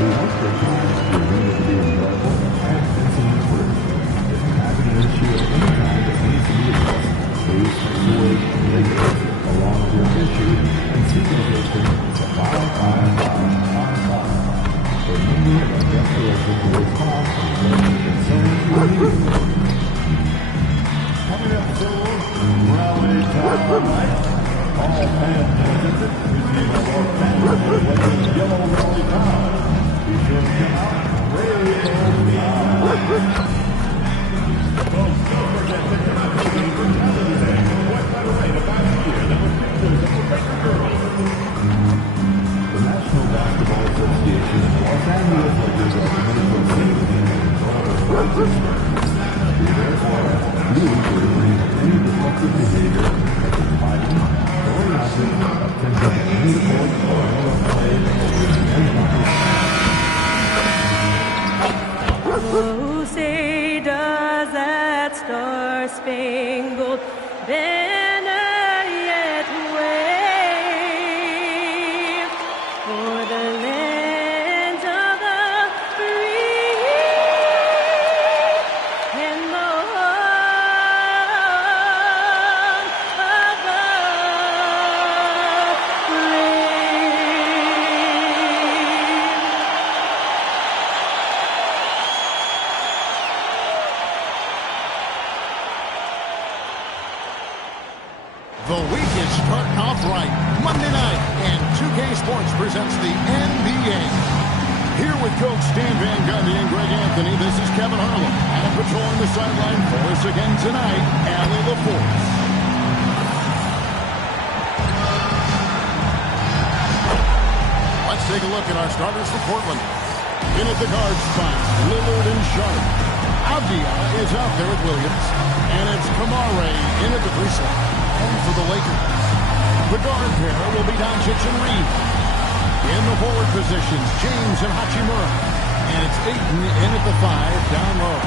We hope your time will be enjoyable and consume free. If you have an issue at any time that needs to be addressed, please text the word "negative" along with your issue and seek an assistant to 55555. Remember that guest direction will respond to the concerns you need. Coming up soon, rally time tonight. All fans interested receive a more family yellow rally time. Be sure to come out. Rally time. Folks, don't forget to come out to the brutality day. What better way to buy a beer than with pictures of the Breaker girls? The National Basketball Association and Los Angeles Lakers are committed to safety and control of sports experience. We therefore ask you to refrain from any disruptive behavior such as fighting, throwing objects, attempting to enter the court, or other play over the end line. Oh, say does that star-spangled banner yet wave for the land of the free and the home of the brave. The week is starting off right. Monday night, and 2K Sports presents the NBA. Here with Coach Stan Van Gundy and Greg Anthony, this is Kevin Harlan. And patrolling the sideline for us again tonight, Allie LaForce. Let's take a look at our starters for Portland. In at the guard spot, Lillard and Sharp. Avdia is out there with Williams. And it's Kamare in at the free slot. And for the Lakers, the guard pair will be Doncic and Reed. In the forward positions, James and Hachimura. And it's Ayton in at the 5 down low.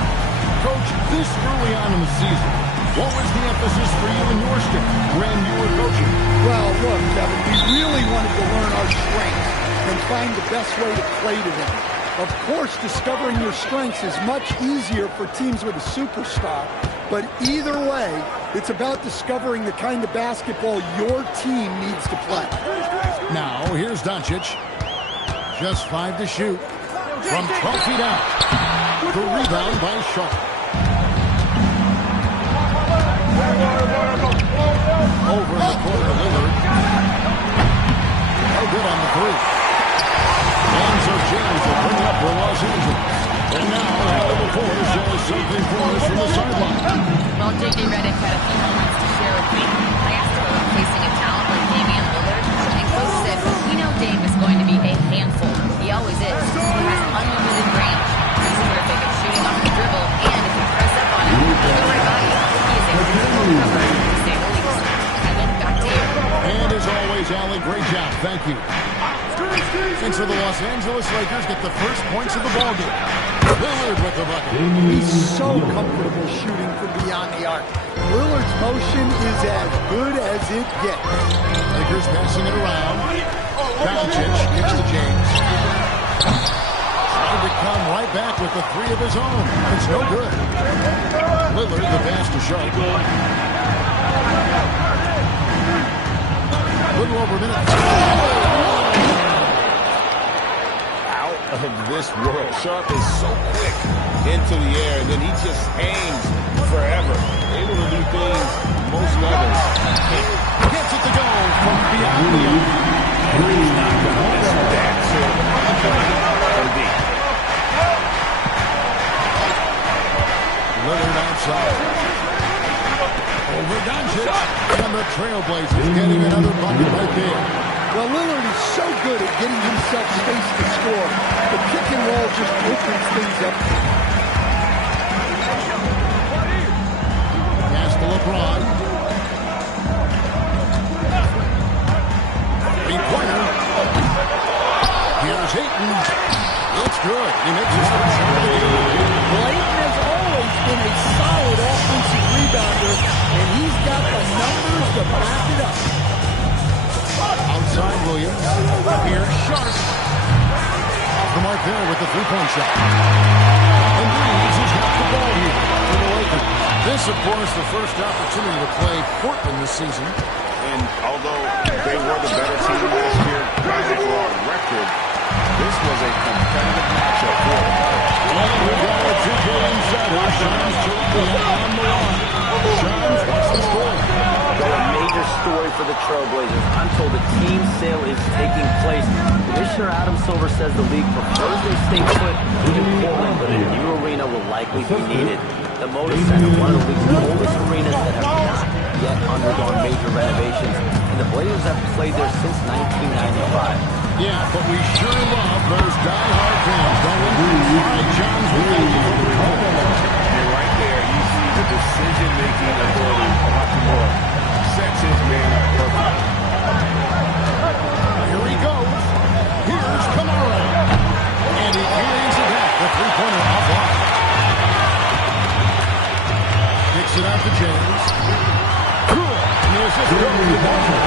Coach, this early on in the season, what was the emphasis for you and your staff when you were coaching? Well, look, Kevin, we really wanted to learn our strengths and find the best way to play to them. Of course, discovering your strengths is much easier for teams with a superstar, but either way, it's about discovering the kind of basketball your team needs to play. Now, here's Doncic. Just 5 to shoot. From 12 feet out. The rebound by Sharp. Over in the corner, Lillard. No good on the three. And so James will bring it up for Los Angeles. And now, Allie LaForce has something for us from the sideline. Well, J.J. Redick had a few moments to share with me. I asked him about facing a talent like Damian Lillard, and Coach said, we know Dame is going to be a handful. He always is. He has unlimited range. He's terrific at shooting off the dribble, and if you press up on him, he'll be right by you. He is a difficult cover, to say the least. Kevin, back to you. And as always, Allie, great job. Thank you. And so the Los Angeles Lakers get the first points of the ballgame. Lillard with the bucket. He's so comfortable shooting from beyond the arc. Lillard's motion is as good as it gets. Lakers passing it around. Doncic kicks to James. Trying to come right back with the three of his own. It's no good. Lillard the pass to Sharp. Little over a minute. Of this world. Sharp is so quick into the air, and then he just hangs forever. Able to do things most others can't. Gets it to go from beyond the arc. He's not going to miss that sort of opportunity. Lillard outside. Over Doncic. And the Trailblazers getting another bucket right there. Well, Lillard is so good at getting himself space to score. The pick and roll just opens things up. Pass to LeBron. Three-pointer. Here's Ayton. It's good. He makes his first shot of the game. Well, Ayton has always been a solid offensive rebounder, and he's got the numbers to back it up. Outside Williams. Here's Sharp. The mark there with the three-point shot. And Reeves has got the ball here for the Lakers. This, of course, the first opportunity to play Portland this season. And although they were the better team last year, overall record, this was a competitive matchup for them. Well, we got a two-point setter. Shams Charania on the line. Shams, what's the score? So a major story for the Trailblazers. I'm told a team sale is taking place. Commissioner Adam Silver says the league prefers they stay put in Portland, but a new arena will likely be needed. The Moda Center, one of the league's oldest arenas that have not yet undergone major renovations, and the Blazers have played there since 1995. Yeah, but we sure love those die-hard fans, don't we? All right, Johns, we thank you for the call. And right there, you see the decision-making ability of Hachimura. Sets his man up perfect. Here he goes. Here's Kamara. And he carries it back. The three-pointer offline. Kicks it out to James. Cool. And there's a throw to Walker.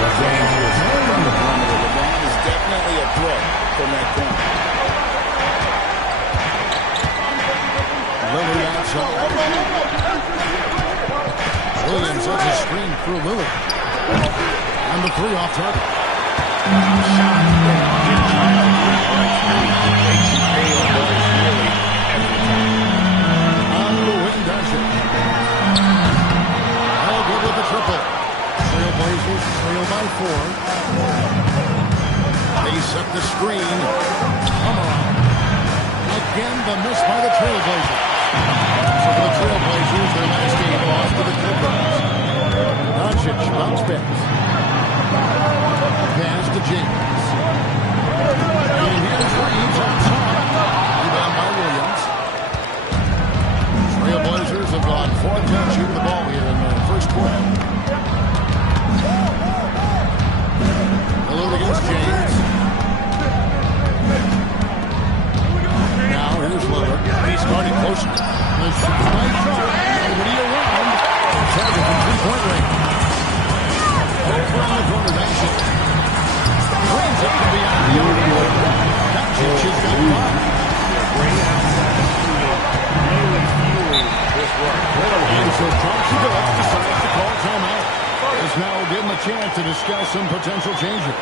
Dangerous from the perimeter. LeBron is definitely a threat from that corner. Lillard outside. Williams sets a screen through Lillard. And the three off target. On the wing, does it. All good with the triple. Trailblazers trail by 4. They set the screen. Kamara. Again, the miss by the Trailblazers. So for the Trailblazers, their last game lost to the Clippers. Doncic bounce back. Pass to James. And here's Reeves outside. Rebound by Williams. Trailblazers have gone 4-10 shooting the ball here in the first quarter. Lillard against James. Now here's Lillard. He's starting close. Nice shot. Nobody around. Target from three-point range. Over in the corner. That's it. Brings it to beyond the arc. Doncic has got 5. Great outside shooting. Really fueling this run. And so Chauncey Billups decides to call timeout. This now will give him a chance to discuss some potential changes.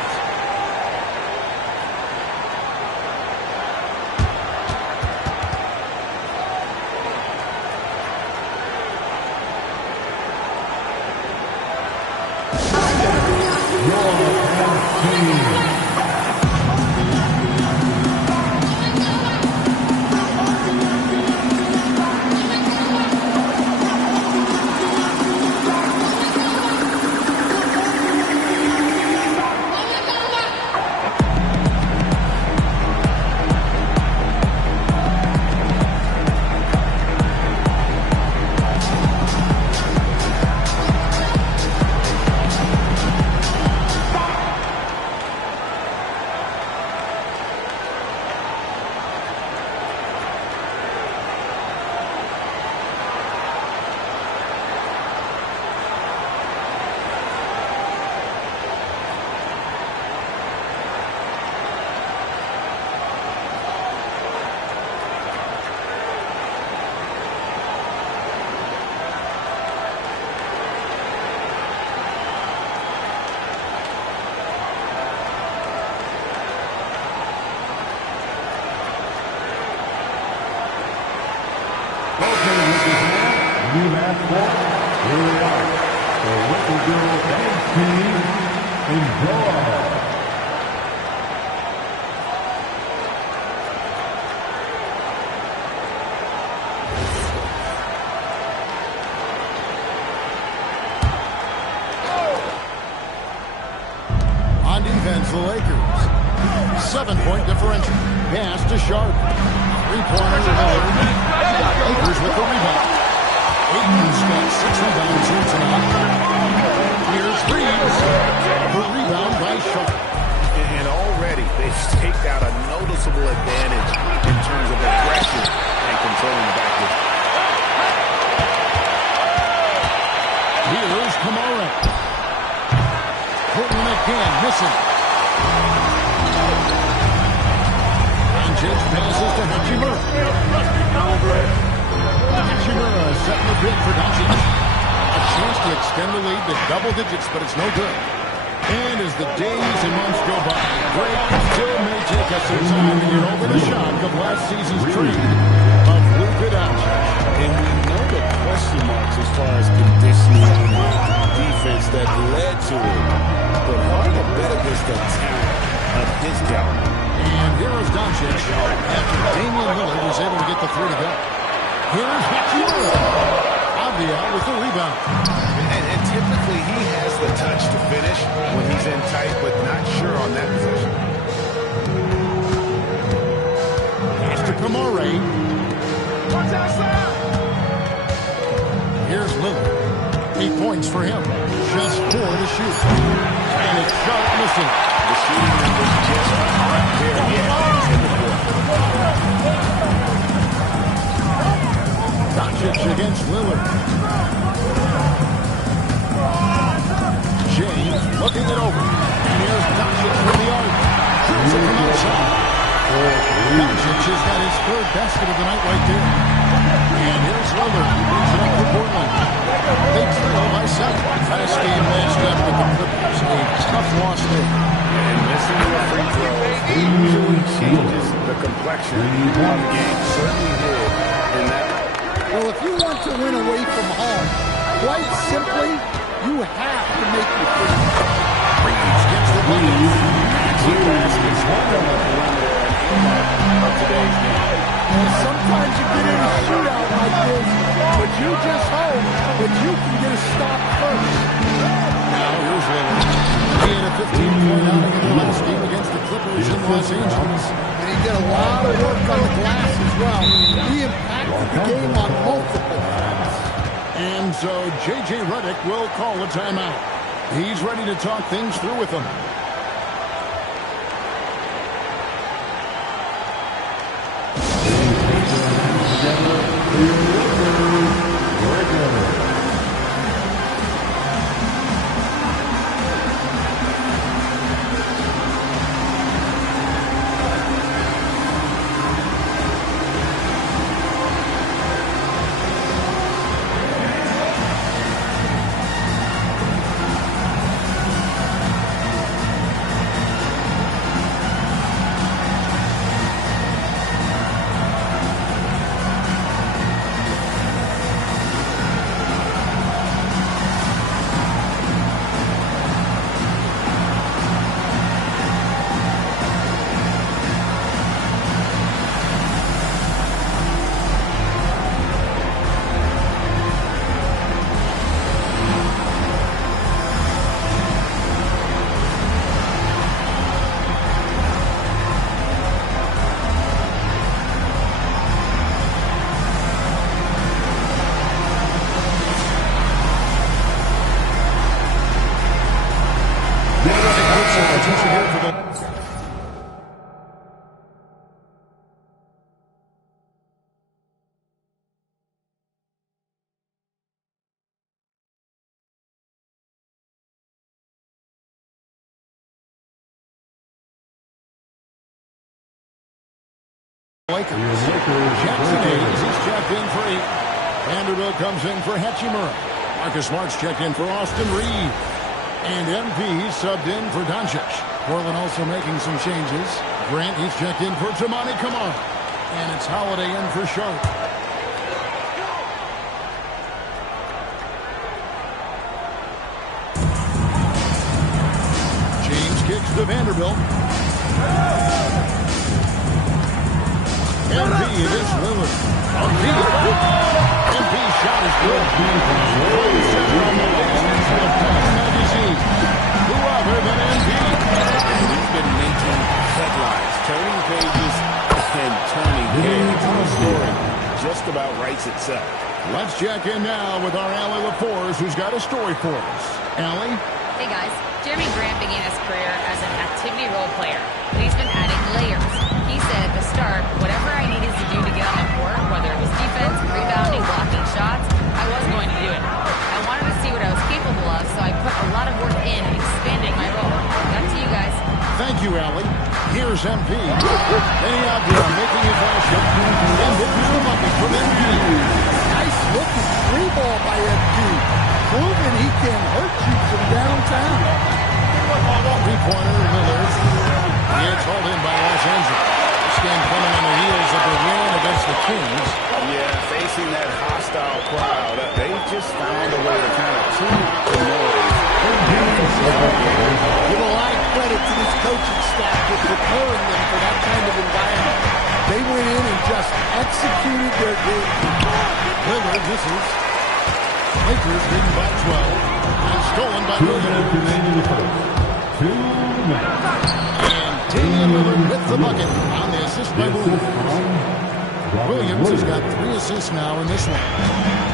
New match ball. Here we are. The Whippleville Dance Team. Enjoy. On defense, the Lakers. 7-point differential. Pass to Sharp. Three-pointer to Lillard. Lakers with the rebound. Aiton's got 6 rebounds here tonight. Here's Reeves. The rebound by Sharp. And already they've staked out a noticeable advantage in terms of aggression and controlling the backcourt. Here's Kamara. Portland again, missing. And Doncic passes to Hachimura. Hachimura setting the bid for Doncic. A chance to extend the lead to double digits, but it's no good. And as the days and months go by, Greg still may take us some time to get over the shock of last season's trade of Luka Doncic. And we know the question marks as far as conditioning and defense that led to it. But hard to bet against the talent of his caliber. And here is Doncic after Damian Lillard was able to get the three to go. Here's Hachimura. Avdia with the rebound. And typically he has the touch to finish when he's in tight, but not sure on that position. Pass to Kamare. Here's Lillard. 8 points for him. Just 4 to shoot. And it's sharp missing. The shooting numbers just aren't there yet in the quarter. Doncic against Lillard. James looking it over. And here's Doncic for the arc. Drills it from outside. Doncic has got his third basket of the night right there. And here's Lillard. He brings it up for Portland. They trail by 7. Last game matched up with the Clippers. A tough loss there. And missing the free throws usually changes the complexion of the game. Certainly did in that. Well, if you want to win away from home, quite simply, you have to make your free throws. Reeves gets the lead. Two baskets, one on the perimeter and of today's game. And sometimes you get in a shootout like this, but you just hope that you can get a stop first. Now here's Lillard. He had a 15-point outing in the last game against the Clippers in Los Angeles. And he did a lot of work on the glass as well. He impacted the game on multiple fronts. And so J.J. Redick will call a timeout. He's ready to talk things through with them. Lakers. Jackson Hayes is checked in for 8. Vanderbilt comes in for Hachimura. Marcus Smart's checked in for Austin Reed. And MP subbed in for Doncic. Portland also making some changes. Grant, he's checked in for Tamani Kamara. And it's Holiday in for Sharp. James kicks to Vanderbilt. MP against Lillard. MP shot is good. Who other than MP? He's been making headlines, turning pages, and turning heads. The story just about writes itself. Let's check in now with our Allie LaForce, who's got a story for us. Allie? Hey guys, Jeremy Grant began his career as an activity role player, but he's been adding layers. He said at the start, whatever I needed to do to get on the court, whether it was defense, rebounding, blocking shots, I was going to do it. I wanted to see what I was capable of, so I put a lot of work in expanding my role. Back to you guys. Thank you, Allie. Here's Here's MP. Benny Avdia making his last shot. And there's the bucket from MP. Nice looking three ball by MP. Proving he can hurt you from downtown. Three-pointer, Lillard. It's hauled in by Los Angeles. This game coming on the heels of the win against the Kings. Yeah, facing that hostile crowd, they just found a way to kind of tune out the noise. Give a lot of credit to this coaching staff for preparing them for that kind of environment. They went in and just executed their game. Lillard misses. Lakers leading by 12. And stolen by Williams. And Damian Lillard with the bucket on the assist by Williams. Williams has got 3 assists now in this one.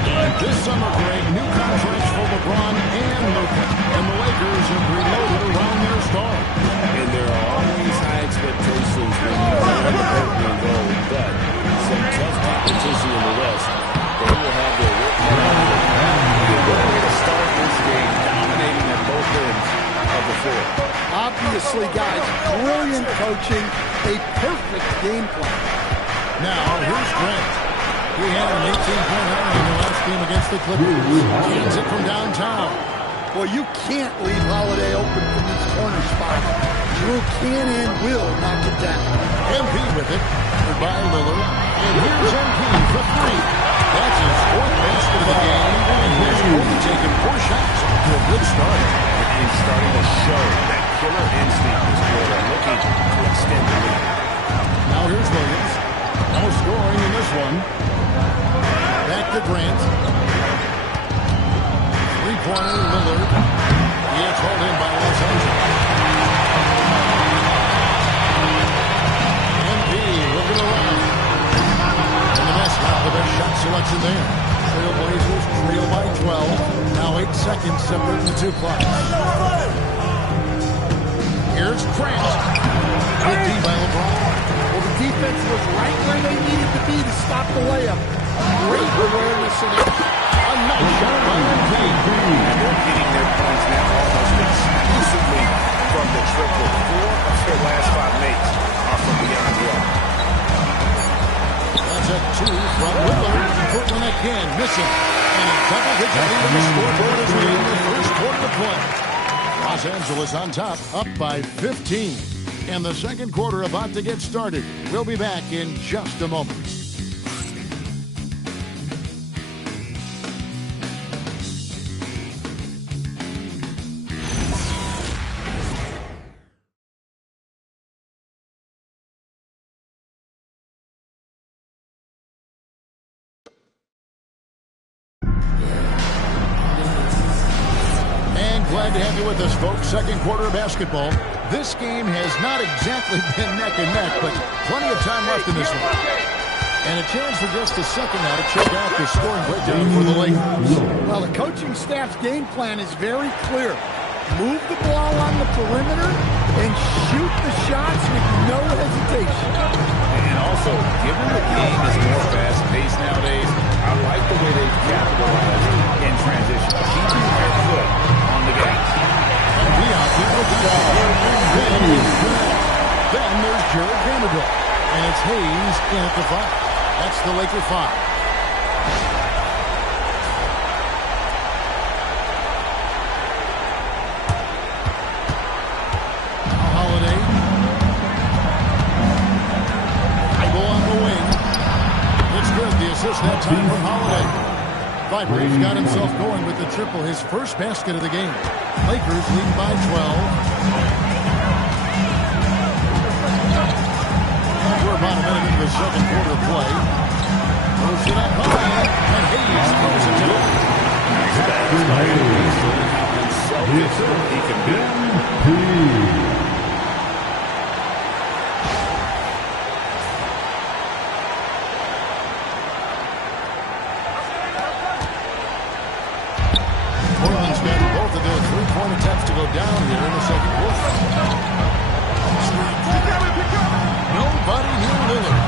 And this summer break, new contracts for LeBron and Luka. And the Lakers have reloaded around their star. And there are always high expectations when you go to the Portland goal, but some tough competition in the West. They will have their work cut out for them. They're ready to start this game dominating at both ends of the floor. Obviously, guys, brilliant coaching, a perfect game plan. Now, here's Grant. He had an 18-point run in the last game against the Clippers. Gains it from downtown. Well, you can't leave Holiday open from these corner spots. Drew can and will knock it down. MP with it. By Lillard. And here's MP for 3. That's his 4th basket of the game. And he's only taken 4 shots to a good start. And he's starting to show that killer instinct this quarter, looking to extend the lead. Now here's Williams. No scoring in this one. Back to Grant. Three-pointer, Lillard. He gets hauled in by Los Angeles. MP looking around. And the Nets got the best shot selection there. Trailblazers trail by 12. Now 8 seconds separating the 2 clocks. Here's Grant. Good D by LeBron. Well, the defense was right where they needed to be to stop the layup. Great awareness in it. A nice shot by MP. And they're getting their points now almost exclusively from the triple. 4 of their last 5 makes are from beyond the arc. That's a 2 from Lillard. Portland again missing. And a double hit lead on the scoreboard as we end the first quarter of play. Los Angeles on top, up by 15. And the second quarter about to get started. We'll be back in just a moment. Glad to have you with us, folks. Second quarter of basketball. This game has not exactly been neck and neck, but plenty of time left in this one. And a chance for just a second now to check out the scoring breakdown for the Lakers. Well, the coaching staff's game plan is very clear. Move the ball on the perimeter and shoot the shots with no hesitation. And also, given the game is more fast-paced nowadays, I like the way they've capitalized in transition. Keeping their foot on the gas. Then there's Jared Vanderbilt. And it's Hayes in at the 5. That's the Laker 5. Holiday. Dribble on the wing. It's good. The assist that time from Holiday. Viper's got himself going with the triple, his first basket of the game. Lakers lead by 12. We're about a minute into the second quarter of play. Throws it up high, and Hayes throws it to him. He can be. Portland's got both of their three-point attempts to go down here in the second quarter. Nobody near Lillard.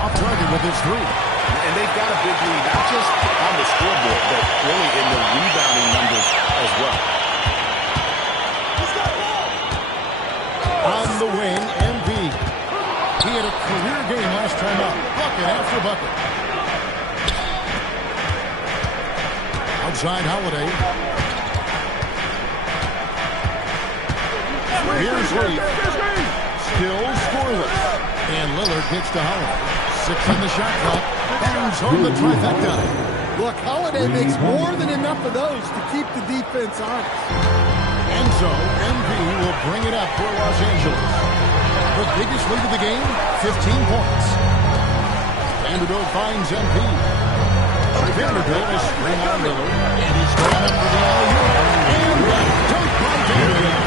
Off target with his 3. And they've got a big lead, not just on the scoreboard, but really in the rebounding numbers as well. On the wing, MB. He had a career game last time out. Bucket after bucket. Outside Holiday. Here's Reed. Still scoreless. And Lillard gets to Holiday. 6 on the shot clock. Bangs home the trifecta. Look, Holiday makes more than enough of those to keep the defense honest. And so, MP will bring it up for Los Angeles. The biggest lead of the game, 15 points. Vanderbilt finds MP. Vanderbilt is spring on Lillard, and he's going up for the alley-oop. And the dunk by Vanderbilt.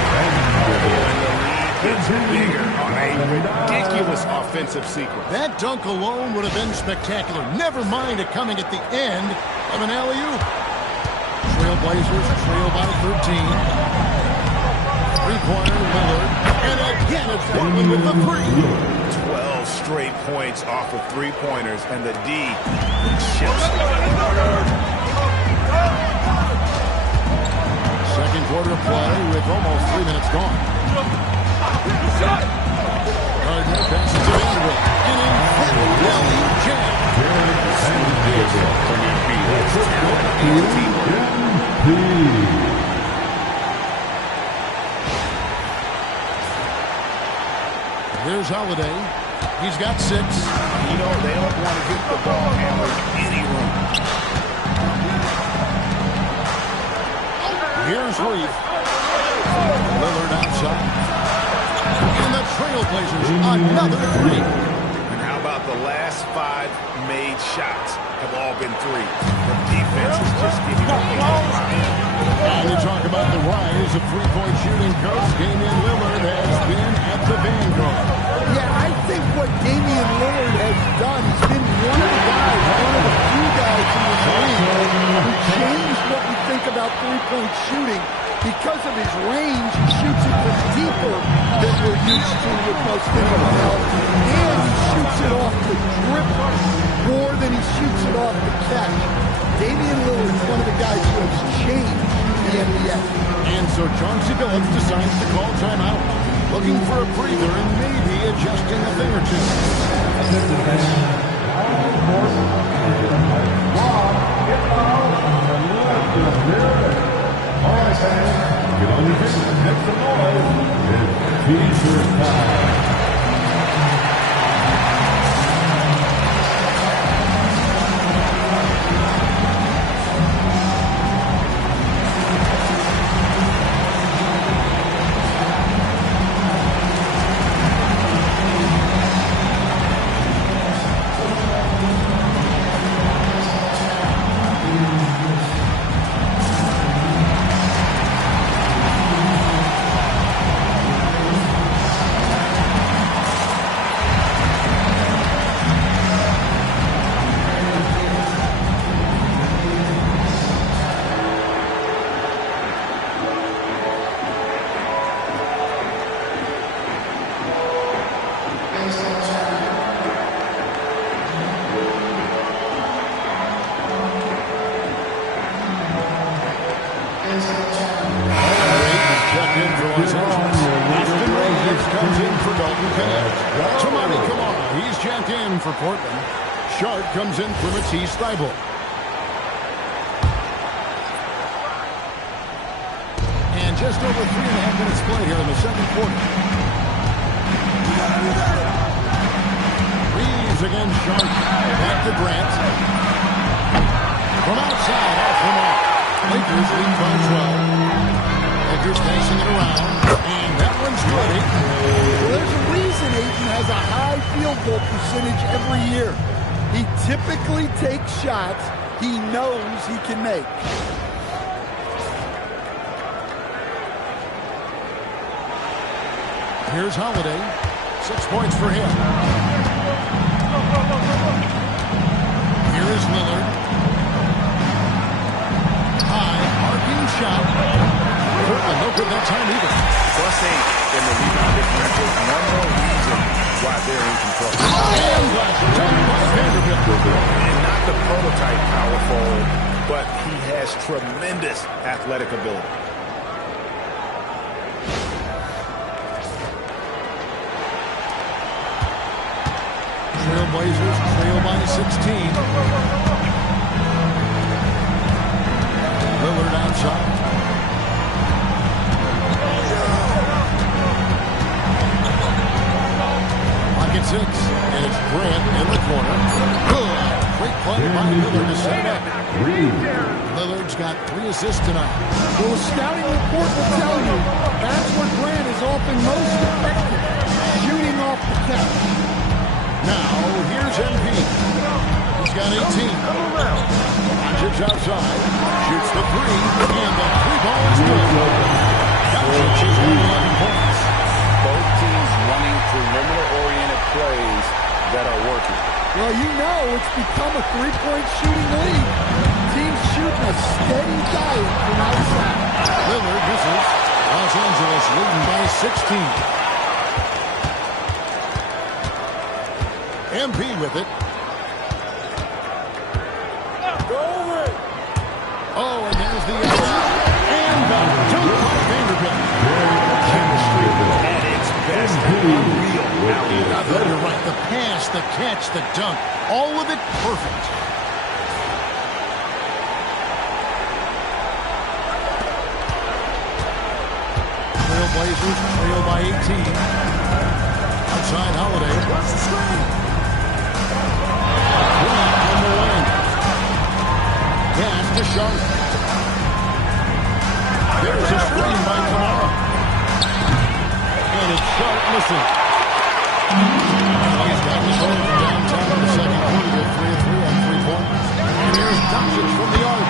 It's bigger on a ridiculous offensive sequence. That dunk alone would have been spectacular. Never mind it coming at the end of an alley-oop. Trailblazers trail by 13. Three-pointer, Lillard. And again, it's Portland with the three. 12 straight points off of three-pointers, and the D chips. Second quarter play with almost 3 minutes gone. Gardner passes to Vanderbilt. An incredible jam. Here's Holiday. He's got 6. You know, they don't want to get the ball handlers any room. Here's Reed. Lillard outside. And the Trailblazers, another 3. And how about the last 5 made shots have all been threes? The defense is just giving up a lot. And you talk about the rise of three-point shooting, coach. Damian Lillard has been at the vanguard. Yeah, I think what Damian Lillard has done, he's been one of the guys, one of the few guys in this league who changed what we think about three-point shooting. Because of his range, he shoots it from deeper than we're used to with most anyone else. And he shoots it off the drip more than he shoots it off the catch. Damian Lillard is one of the guys who has changed the NBA. And so Chauncey Billups decides to call timeout, looking for a breather and maybe adjusting a thing or two. All right, fans, get on your feet and make some noise. It's T-shirt time. For Portland, Sharp comes in for Matisse Thybulle. And just over 3.5 minutes played here in the second quarter. Reeves against Sharp. Back to Grant. From outside, off the mark. Lakers lead by 12. Lakers passing it around. And that one's good. Well, there's a reason Ayton has a high field goal percentage every year. He typically takes shots he knows he can make. Here's Holiday. 6 points for him. Here is Lillard. High, arcing shot. Portland no good that time either. +8 in the rebound differential. One more reason why they're in control. And done by Vanderbilt. And not the prototype power forward, but he has tremendous athletic ability. Trailblazers trail by 16. Lillard outside. Pocket 6, and it's Grant in the corner. Good. Great play by Lillard to set it up. Lillard's got 3 assists tonight. Well, a scouting report will tell you that's where Grant is often most effective, shooting off the catch. Now, here's MP. He's got 18. Doncic outside. Shoots the 3, and the 3-ball is good. Doncic has got 11 points. Both teams running perimeter-oriented plays that are working. Well, you know it's become a three-point shooting league. Teams shooting a steady diet from outside. Lillard misses. Los Angeles leading by 16. MP with it. Oh, and there's the and the dunk by Vanderbilt. Chemistry at its best. Unreal. You're right. The pass, the catch, the dunk. All of it perfect. Trailblazers trail by 18. Outside Holiday. What's the screen? Grant on the wing. Pass to Sharp. There's a screen by Kamara. And it's Sharp missing. He's got the goal from downtown in the second quarter with 3 of 3 on 3-pointers. And here's Doncic from the arc.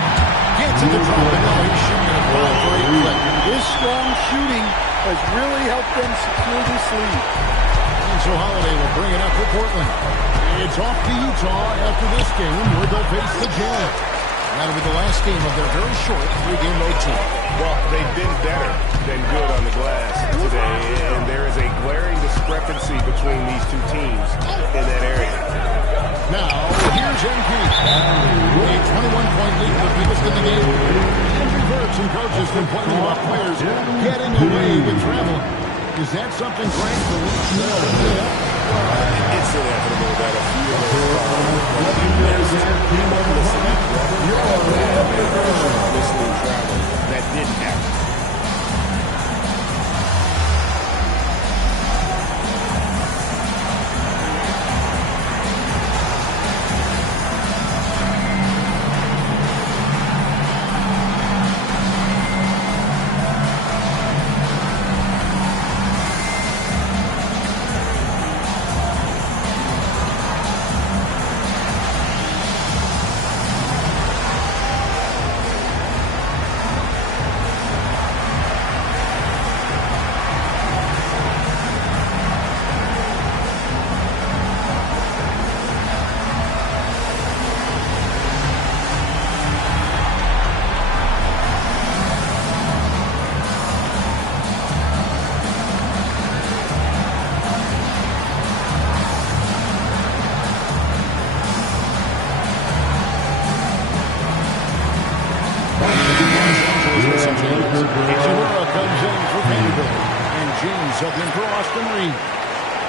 Gets to the drop, and now he's shooting a 5 for 8 clip. This strong shooting has really helped them secure this lead. And so Holiday will bring it up for Portland. It's off to Utah after this game where they'll face the Jazz. That'll be the last game of their very short 3-game road trip. Well, they've been better than good on the glass today, and there is a glaring discrepancy between these two teams in that area. Now, here's MP. A 21-point lead, the biggest in the game. And we've heard some coaches complaining about players getting away with travel. Is that something great for Leach? It's inevitable that a few of those that didn't happen.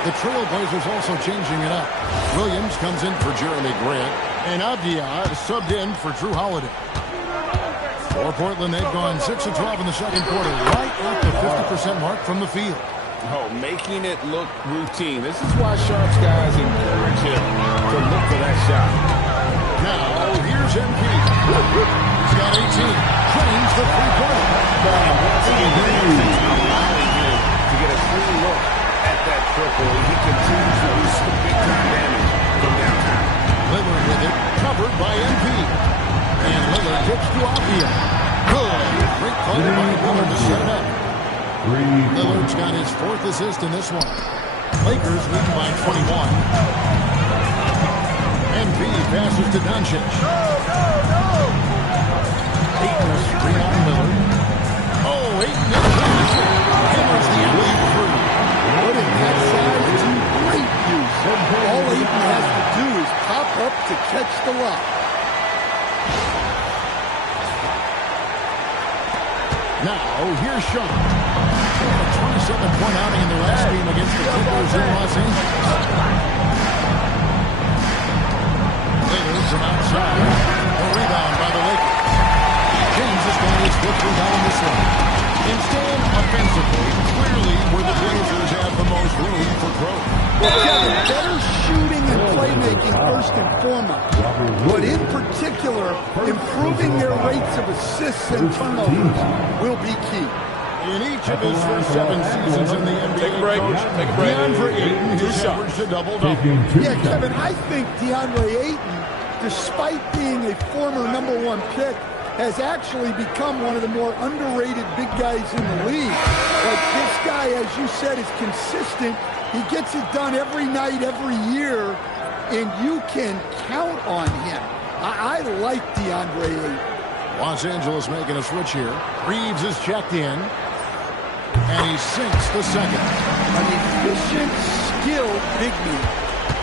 The Trailblazers also changing it up. Williams comes in for Jeremy Grant, and Abdia subbed in for Drew Holiday. For Portland, they've gone 6 of 12 in the second quarter, right at the 50% mark from the field. Oh, making it look routine. This is why Sharp's guys encourage him to look for that shot. Now, here's MP. He's got 18. Trains the three-pointer. And once again, allowing him to get a clean look at that triple. He continues to do some big-time damage from downtown. Lillard with it, covered by MP. And Lillard gets to Abdia. Good. Great play by Lillard to set it up. Lillard's got his 4th assist in this one. Lakers leading by 21. MP passes to Doncic. Ayton a screen on Lillard. Oh, Ayton is Doncic. Hammers the alley through. What is that size to great use? All Ayton has to do is pop up to catch the lob. Now, here's Sean. A 27-point outing in their last game against the Clippers in Los Angeles. Well, Kevin, better shooting and playmaking first and foremost. But in particular, improving their rates of assists and turnovers will be key. In each of his first 7 seasons in the NBA, Take a break. Take a break. DeAndre Ayton has averaged a double-double. Yeah, Kevin, I think DeAndre Ayton, despite being a former #1 pick, has actually become one of the more underrated big guys in the league. Like, this guy, as you said, is consistent. He gets it done every night, every year, and you can count on him. I like DeAndre Ayton. Los Angeles making a switch here. Reeves is checked in, and he sinks the second. An efficient, skilled big man.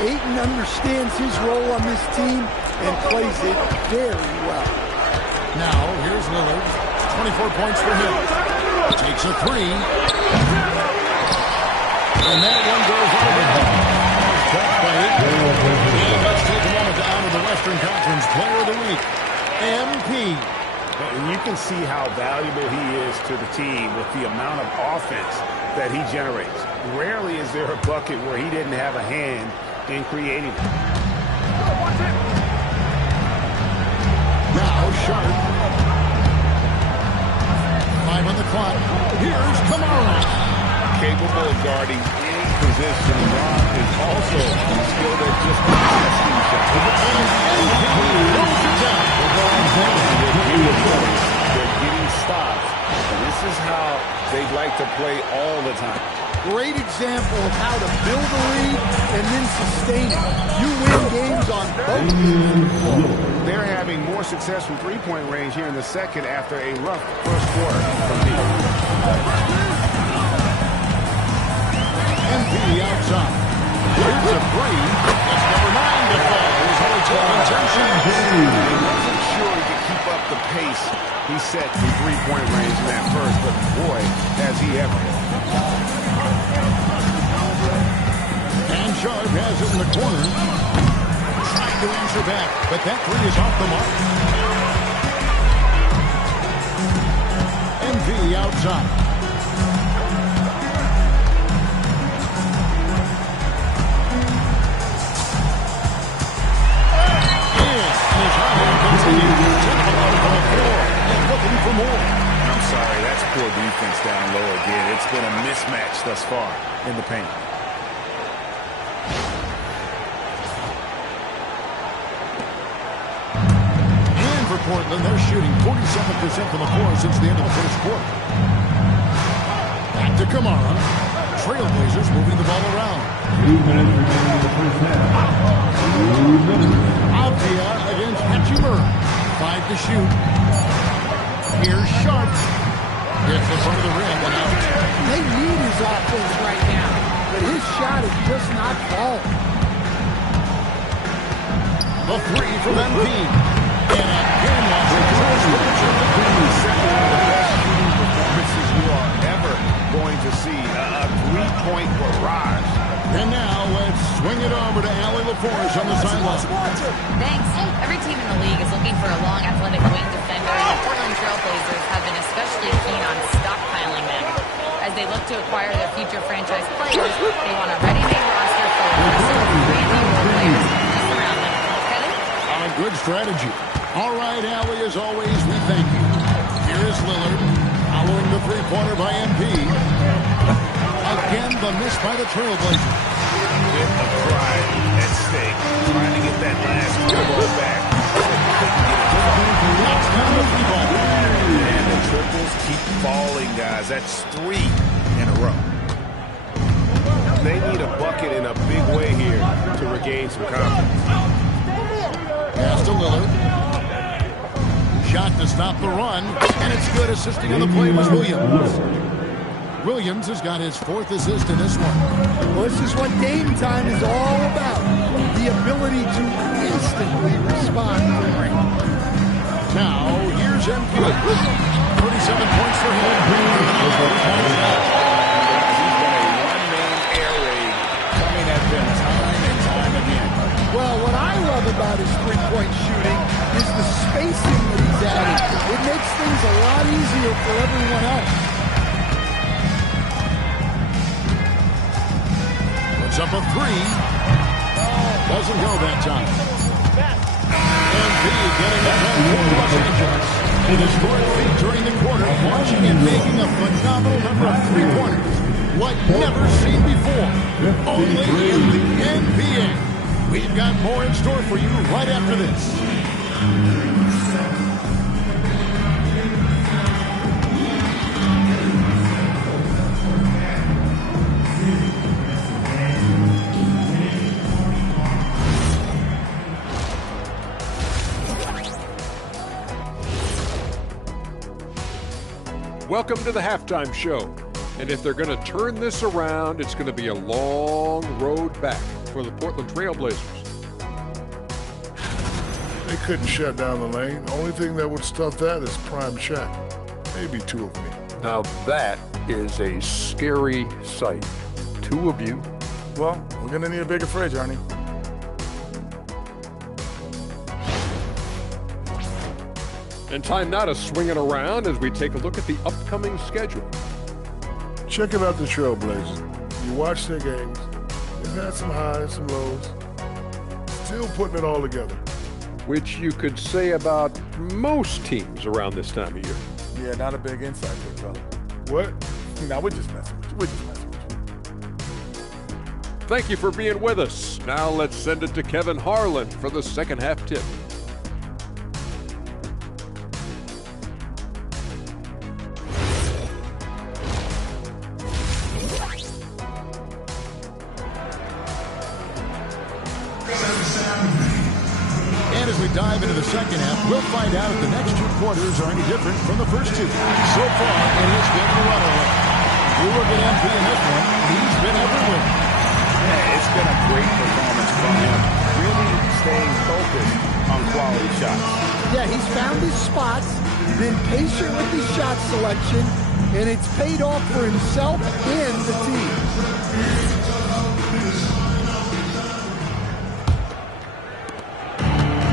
Ayton understands his role on this team and plays it very well. Now, here's Lillard. 24 points for him. Takes a 3. And that one goes over. Touched by Ayton. And let's take a moment to honor the Western Conference Player of the Week, MP. And you can see how valuable he is to the team with the amount of offense that he generates. Rarely is there a bucket where he didn't have a hand in creating it. Now, Sharp. 5 on the clock. Here's Kamara. Capable of guarding any position. Rob is also skilled at just contesting shots. They're getting stops. And this is how they'd like to play all the time. Great example of how to build a lead and then sustain it. You win games on both ends of the floor. They're having more success from three-point range here in the second after a rough first quarter from deep. MP outside. Here's a 3. That's number 9 to fall. He's only taking 10 shots. He wasn't sure he could keep up the pace he set from three-point range in that first, but boy, has he ever. And Sharp has it in the corner. Trying to answer back, but that 3 is off the mark. MP outside. For more. I'm sorry, that's poor defense down low again. It's been a mismatch thus far in the paint. And for Portland, they're shooting 47% from the floor since the end of the first quarter. Back to Kamara. Trailblazers moving the ball around. 2 minutes remaining in the first half. 2 minutes. Avdia against Hachimura. 5 to shoot. Here's Sharp. Hits the front of the rim and out. They need his offense right now, but his shot is just not falling. The 3 from MP. And again, Los Angeles with the Second one of the best shooting performances you are ever going to see. A three-point barrage. And now let's swing it over to Allie LaForce on the sideline. Thanks. Every team in the league is looking for a long, athletic wing defender, and the Portland Trailblazers have been especially keen on stockpiling them. As they look to acquire their future franchise players, they want a ready-made roster full of brand-new role players to surround them. Kevin? A good strategy. All right, Allie, as always, we thank you. Here is Lillard, following the three-pointer by MP. Again, the miss by the Trailblazers. Bit of pride at stake. Trying to get that last ball back. Knocks down the three ball. And the triples keep falling, guys. That's 3 in a row. They need a bucket in a big way here to regain some confidence. Pass to Lillard. Shot to stop the run, and it's good. Assisting on the play was Williams. Williams has got his 4th assist in this one. Well, this is what game time is all about. The ability to instantly respond to rain. Now, here's MP. 37 points for him. He's got a one-man air raid coming at them time and time again. Well, what I love about his three-point shooting is the spacing that he's adding. It makes things a lot easier for everyone else. up a three. Doesn't go that time. MP getting it done for Los Angeles. And his 4th feet during the quarter, launching and making a phenomenal number of three-pointers. Like never seen before. Only in the NBA. We've got more in store for you right after this. Welcome to the halftime show. And if they're going to turn this around, it's going to be a long road back for the Portland Trail Blazers. They couldn't shut down the lane. Only thing that would stop that is prime Shaq. Maybe two of me. Now that is a scary sight. Two of you. Well, we're going to need a bigger fridge, Arnie. And time now to swing it around as we take a look at the upcoming schedule. Checking out the Trailblazers. You watch their games. They've had some highs, some lows. Still putting it all together. Which you could say about most teams around this time of year. Yeah, not a big insight there, fella. What? No, we're just messing with you. We're just messing with you. Thank you for being with us. Now let's send it to Kevin Harlan for the second half tip. Dive into the second half. We'll find out if the next two quarters are any different from the first two. So far, it has been a runaway. You look at MP in this one, he's been everywhere. Yeah, it's been a great performance from him. Really staying focused on quality shots. Yeah, he's found his spots, been patient with his shot selection, and it's paid off for himself and the team.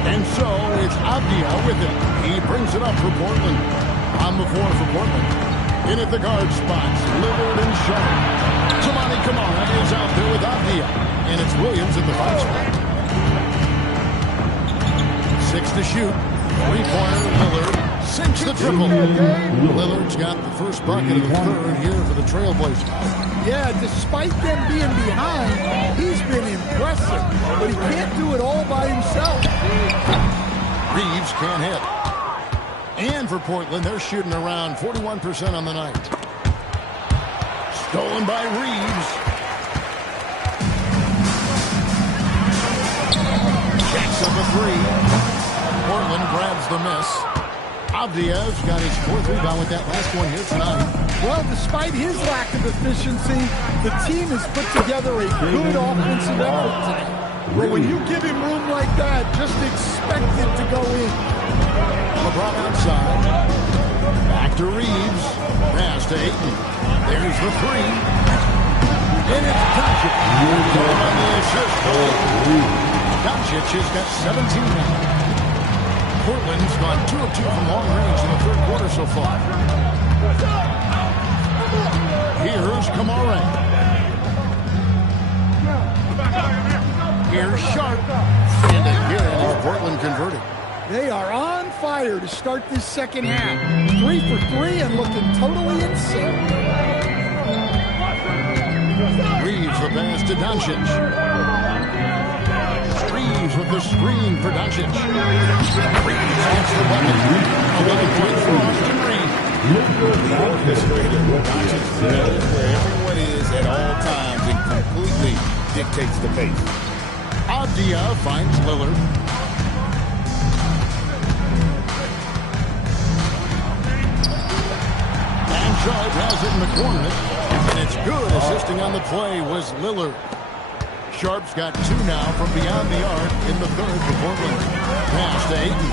And so it's Abdia with it. He brings it up for Portland. On the floor for Portland. In at the guard spots, Lillard and Sharp. Tamani Kamara is out there with Abdia. And it's Williams at the 5 spot. 6 to shoot. 3-pointer, Lillard sinks the triple. Lillard's got the first bucket of the third here for the Trailblazers. Yeah, despite them being behind, he's been impressive, but he can't do it all by himself. Reeves can't hit. And for Portland, they're shooting around 41% on the night. Stolen by Reeves. Jacks up a three. Portland grabs the miss. Abdia's got his 4th rebound with that last one here tonight. Well, despite his lack of efficiency, the team has put together a good offensive effort tonight. But when you give him room like that, just expect it to go in. LeBron outside. Back to Reeves. Pass to Ayton. There's the three. And it's Doncic. On the assist. Doncic has got 17 now. Portland's gone 2 of 2 from long range in the third quarter so far. Here's Kamara. Here's Sharp. And again, Portland converted. They are on fire to start this second half. 3 for 3 and looking totally insane. Reeves the pass to Doncic. Reeves with the screen for Doncic. Reeves gets the bucket. 11 points for Austin Reeves. Doncic knows where everyone is at all times and completely dictates the pace. Abdia finds Lillard. And Sharp has it in the corner. And it's good. Assisting on the play was Lillard. Sharp's got 2 now from beyond the arc in the third for Portland. Pass to Ayton.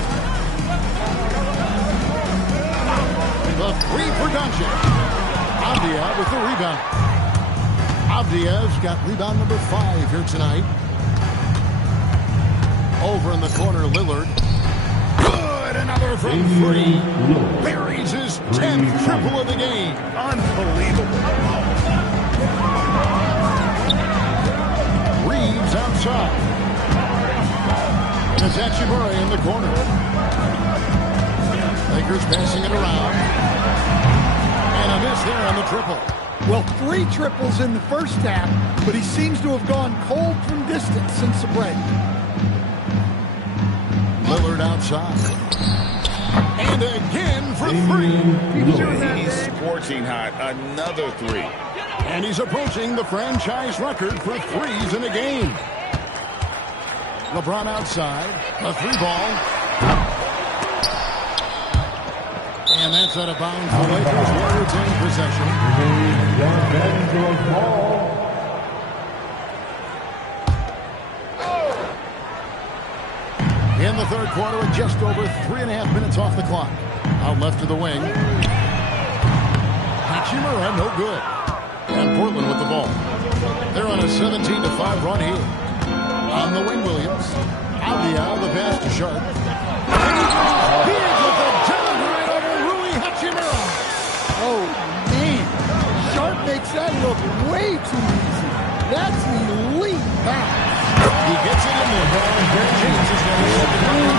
The 3 for Doncic. Abdia with the rebound. Abdia's got rebound number 5 here tonight. Over in the corner, Lillard. Good, another from 3. Buries his 10th triple of the game. Unbelievable. outside. And it's Hachimura in the corner. Lakers passing it around. And a miss there on the triple. Well, 3 triples in the first half, but he seems to have gone cold from distance since the break. Lillard outside. And again for 3. He's scorching hot. Another 3. And he's approaching the franchise record for threes in a game. LeBron outside. A 3-ball. And that's out of bounds. The Lakers will retain possession. In the third quarter, with just over 3.5 minutes off the clock. Out left to the wing. Hachimura, no good. And Portland with the ball. They're on a 17-5 run here. On the wing, Williams. Avdia, the pass to Sharp. And he is with the jump over Rui Hachimura. Oh, man. Sharp makes that look way too easy. That's an elite pass. He gets it in there. James is going to set the down.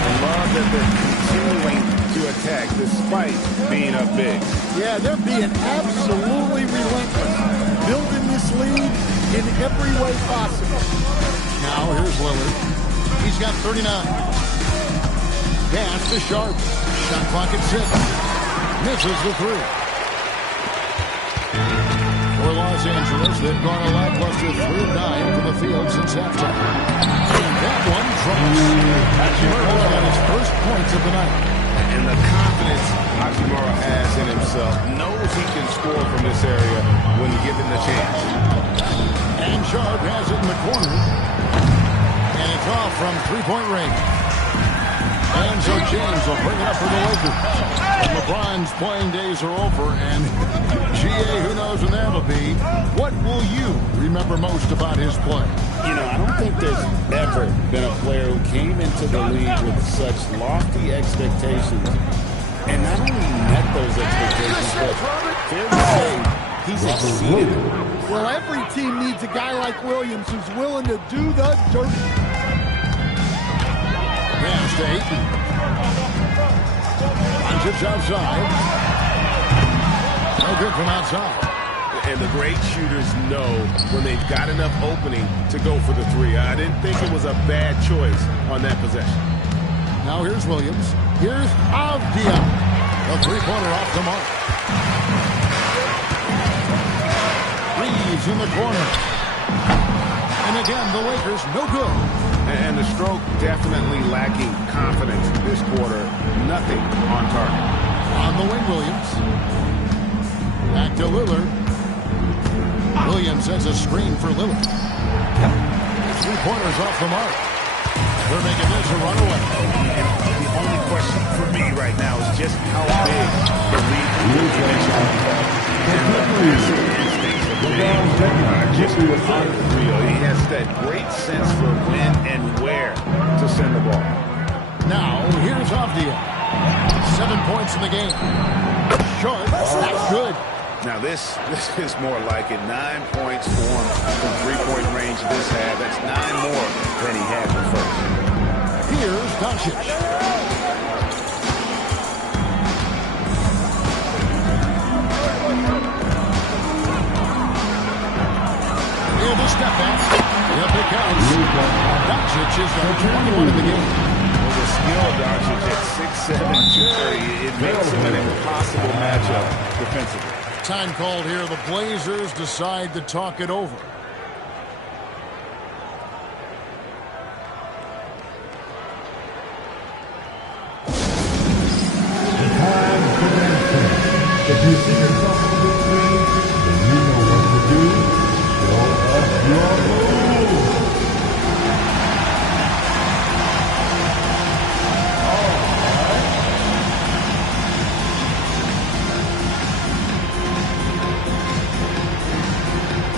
I love that they're continuing to attack despite being up big. Yeah, they're being absolutely relentless. Building this lead in every way possible. Now here's Lillard. He's got 39. Pass to Sharp. Shot clock at 6. Misses the 3. For Los Angeles, they've gone a lackluster 3 of 9 from the field since halftime. And that one drops. Hachimura got his first points of the night. And the confidence Hachimura has in himself, knows he can score from this area when given the chance. And Sharp has it in the corner. And it's off from 3-point range. And so James will bring it up for the Lakers. And LeBron's playing days are over. And GA, who knows when that'll be. What will you remember most about his play? You know, I don't think there's ever been a player who came into the league with such lofty expectations and not only met those expectations, but fair to say, he's exceeded them. Well, every team needs a guy like Williams who's willing to do the dirty. Pass to Ayton. Doncic outside. No good from outside. And the great shooters know when they've got enough opening to go for the 3. I didn't think it was a bad choice on that possession. Now here's Williams. Here's Avdia. A 3-pointer off the mark. Reeves in the corner. And again, the Lakers no good. And the stroke definitely lacking confidence this quarter. Nothing on target. On the wing, Williams. Back to Lillard. Williams has a screen for Lillard. 3-pointers off the mark. They're making this a runaway. And the only question for me right now is just how big the lead will be. He has that great sense for when and where to send the ball. Now, here's Avdia. 7 points in the game. Short. That's good. Now, this is more like it. 9 points for him from 3-point range this half. That's 9 more than he had the first. Here's Doncic. In the step back. Yep, it counts. Doncic is the 21 in the game. Well, the skill of Doncic at 6'7", 230, it makes him an impossible matchup defensively. Time called here. The Blazers decide to talk it over. If you see yourself on the screen, then you know what to do. Show us your move.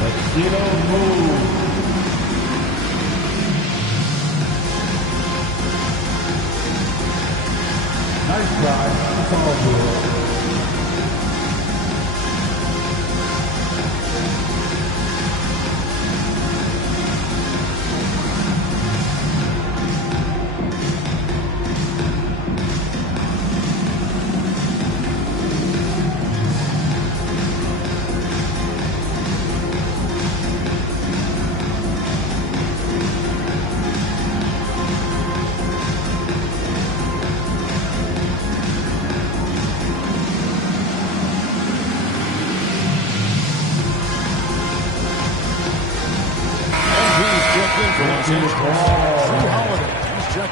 Let's see those moves. Nice try. It's all good.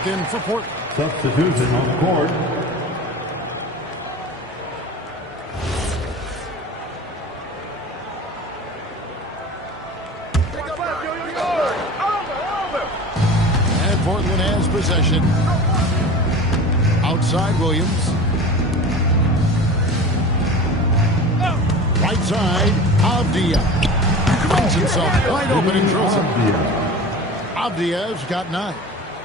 checked in for Portland. Substitution on the court. And Portland has possession. Outside Williams. Right side, Avdia. Finds himself wide open and throws it. Avdia's got 9.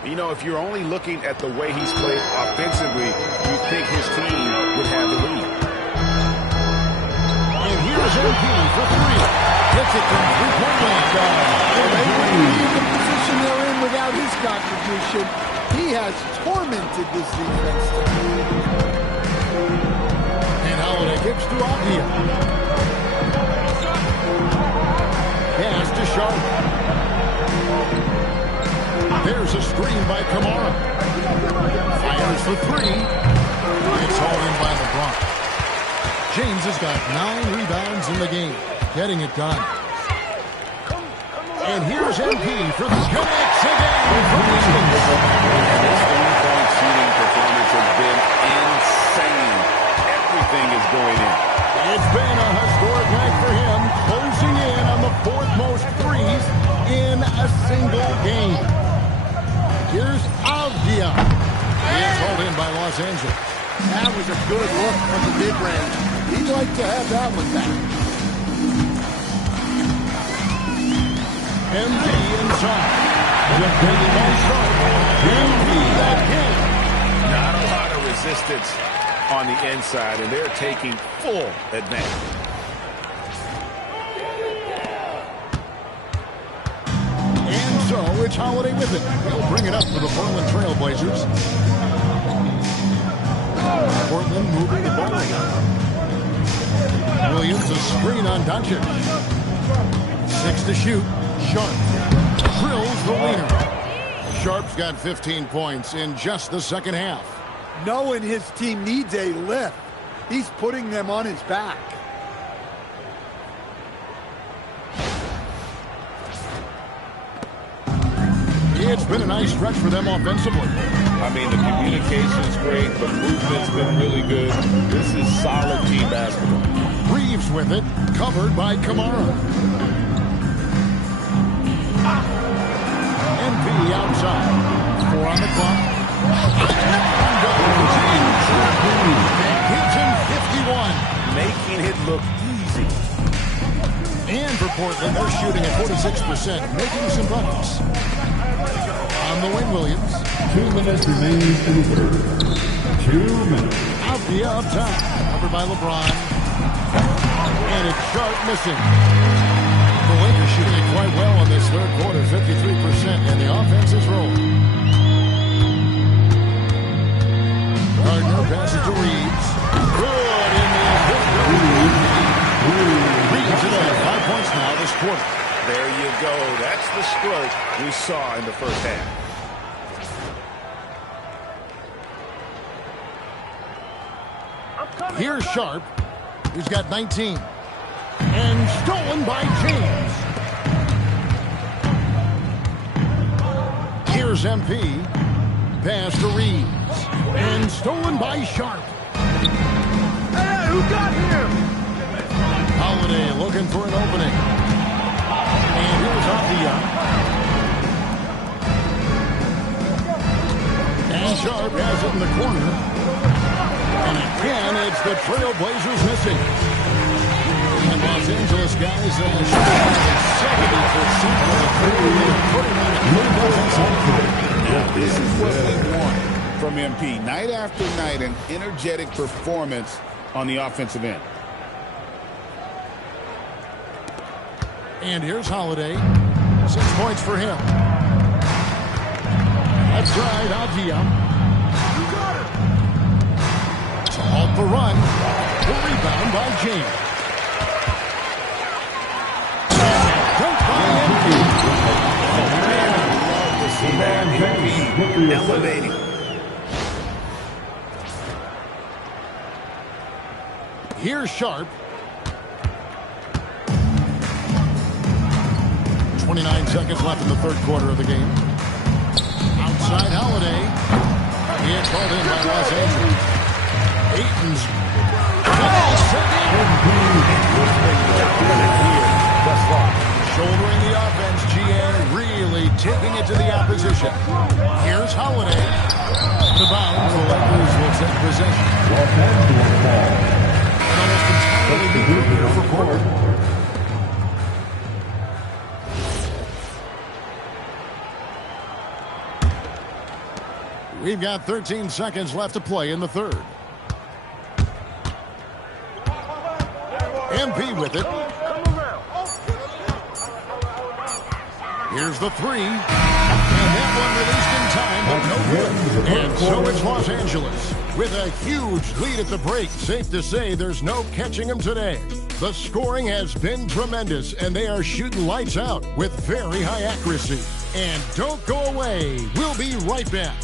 You know, if you're only looking at the way he's played offensively, you'd think his team would have the lead. And here's MP for 3. Hits it from three-point land. They wouldn't be in the position they're in without his contribution. He has tormented this defense. And Holiday kicks to Avdia. Pass to Sharp. There's a screen by Kamara. Fires for 3. It's hauled in by LeBron. James has got 9 rebounds in the game. Getting it done. And here's MP for the connects again. This three-point shooting performance has been insane. Everything is going in. It's been a historic night for him, closing in on the 4th most threes in a single game. Here's Avdia. It's hauled in by Los Angeles. That was a good look from the mid-range. He'd like to have that one back. MP inside. Defended by Sharp. MP again. Not a lot of resistance on the inside, and they're taking full advantage. And so it's Holiday with it. He'll bring it up for the Portland Trail Blazers. Portland moving the ball. Williams a screen on Doncic. 6 to shoot. Sharp drills the leader. Sharp's got 15 points in just the second half. Knowing his team needs a lift, he's putting them on his back. It's been a nice stretch for them offensively. I mean, the communication's great, the movement's been really good. This is solid team basketball. Reeves with it, covered by Kamara. MP outside. 4 on the clock. Gives him 51. Making it look easy. And for Portland, they're shooting at 46%, making some buckets. On the wing, Williams. 2 minutes remaining in the third. 2 minutes. Avdia up top. Covered by LeBron. And it's Sharp missing. The Lakers shooting it quite well in this third quarter, 53%, and the offense is rolling. Gardner passes to Reeves. Good in the Reeves has got 5 points now this quarter. There you go. That's the stroke we saw in the first half. Here's Sharp, who's got 19. And stolen by James. Here's MP. Pass to Reeves. And stolen by Sharp. Hey, who got him? Holiday looking for an opening. And here's Avdia. And Sharp has it in the corner. And again, it's the Trailblazers missing. And Los Angeles guys shooting 70% of the Now, this is what we want from MP. Night after night, an energetic performance on the offensive end. And here's Holiday. 6 points for him. That's right, Avdia. You got it. To halt the run. The rebound by James. Dunked by MP. Love to see that MP elevating. Here's Sharp. 29 seconds left in the third quarter of the game. Outside Holiday. taking it to the opposition. Here's Holiday. The bounds, the Lakers will take possession. An almost entirely new career for Portland. We've got 13 seconds left to play in the third. MP with it. Here's the three. And that one released in time, but no good. And so it's Los Angeles with a huge lead at the break. Safe to say there's no catching them today. The scoring has been tremendous, and they are shooting lights out with very high accuracy. And don't go away. We'll be right back.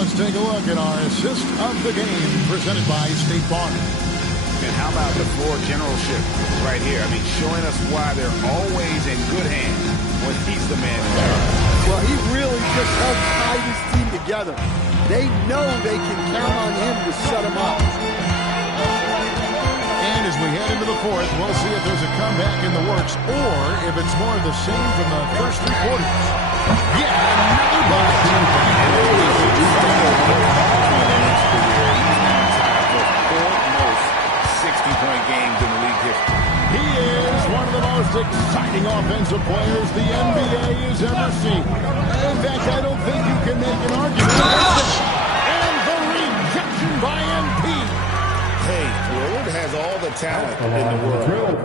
Let's take a look at our assist of the game presented by State Farm. And how about the floor generalship right here? I mean, showing us why they're always in good hands when he's the man. Well, he really just helped tie this team together. They know they can count on him to set them up. And as we head into the fourth, we'll see if there's a comeback in the works or if it's more of the same from the first three quarters. Yeah, another bucket. He is one of the most exciting offensive players the NBA has ever seen. In fact, I don't think you can make an argument against it. And the rejection by MP. Hey, Lillard has all the talent in the world.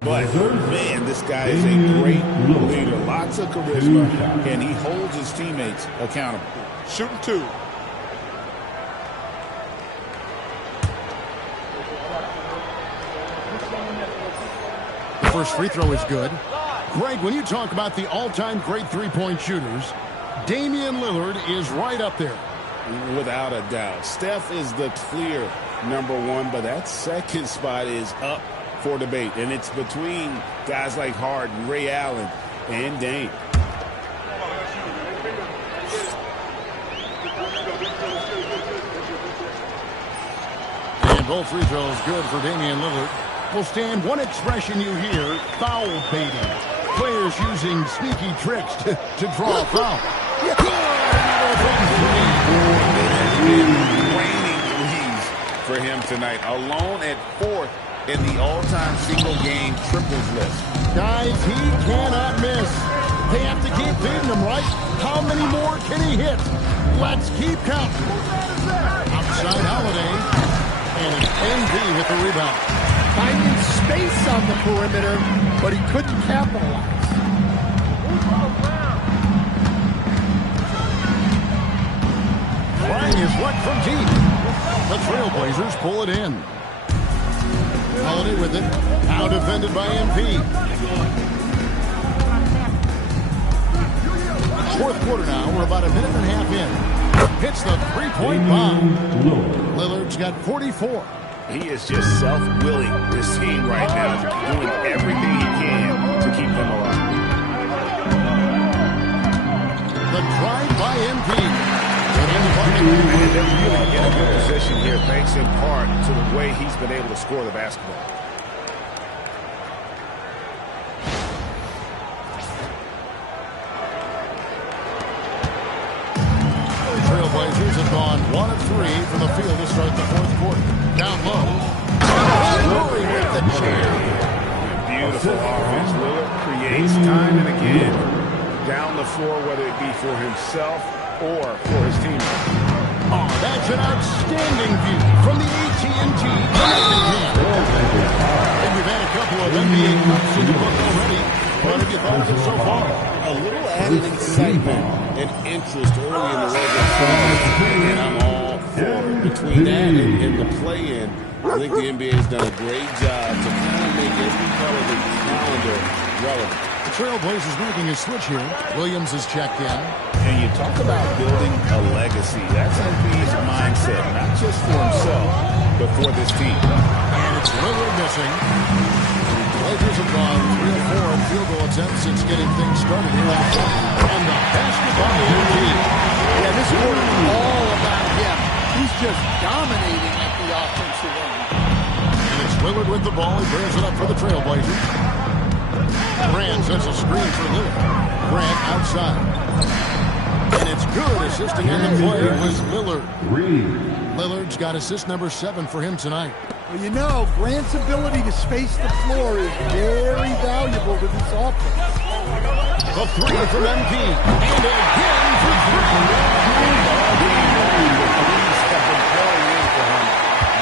But, man, this guy is a great leader. Lots of charisma, and he holds his teammates accountable. Shooting two. The first free throw is good. Greg, when you talk about the all-time great three-point shooters, Damian Lillard is right up there. Without a doubt. Steph is the clear #1, but that second spot is up for debate, and it's between guys like Harden, Ray Allen, and Dame. And both free throws good for Damian Lillard. Will stand one expression you hear, foul baiting. Players using sneaky tricks to draw a foul. Raining threes for him tonight, alone at 4th in the all-time single-game triples list. Guys, he cannot miss. They have to keep feeding him, right? How many more can he hit? Let's keep counting. Outside Holiday, and it's NB with the rebound. Finding space on the perimeter, but he couldn't capitalize. Trying his luck from deep. The Trailblazers pull it in. Holiday with it. Now defended by MP. Fourth quarter now. We're about a minute and a half in. Hits the three-point bomb. Lillard's got 44. He is just self-willing, this team right now, doing everything he can to keep them alive. The drive by MP. And they're really in a good position here, thanks in part to the way he's been able to score the basketball. Trailblazers have gone 1 of 3 from the field to start the fourth quarter. Down low. Murray with the chair. Beautiful offense. Lillard creates time and again down the floor, whether it be for himself or for his teammates. Oh, that's an outstanding view from the AT&T connecting hand. And we've had a couple of NBA cups in the book already. What have you thought of it so far? A little added excitement and interest early in the regular season, and I'm all for it. Between that and the play-in, I think the NBA has done a great job to kind of make every part of the calendar relevant. The Trailblazers making a switch here. Williams is checked in. And you talk about building a legacy. That's MP's mindset, not just for himself, before this team. And it's Lillard missing. Blazers have gone 3 of 4 in field goal attempts since getting things started here in the fourth. And the basketball McGee. Yeah, this quarter is all about him. He's just dominating at the offensive end. And it's Lillard with the ball. He brings it up for the Trailblazers. Grant sets a screen for Lillard. Grant outside. And it's good assisting in the play was Lillard. Lillard's got assist number 7 for him tonight. Well, you know, Grant's ability to space the floor is very valuable to this offense. The 3 from MP. And again for 3.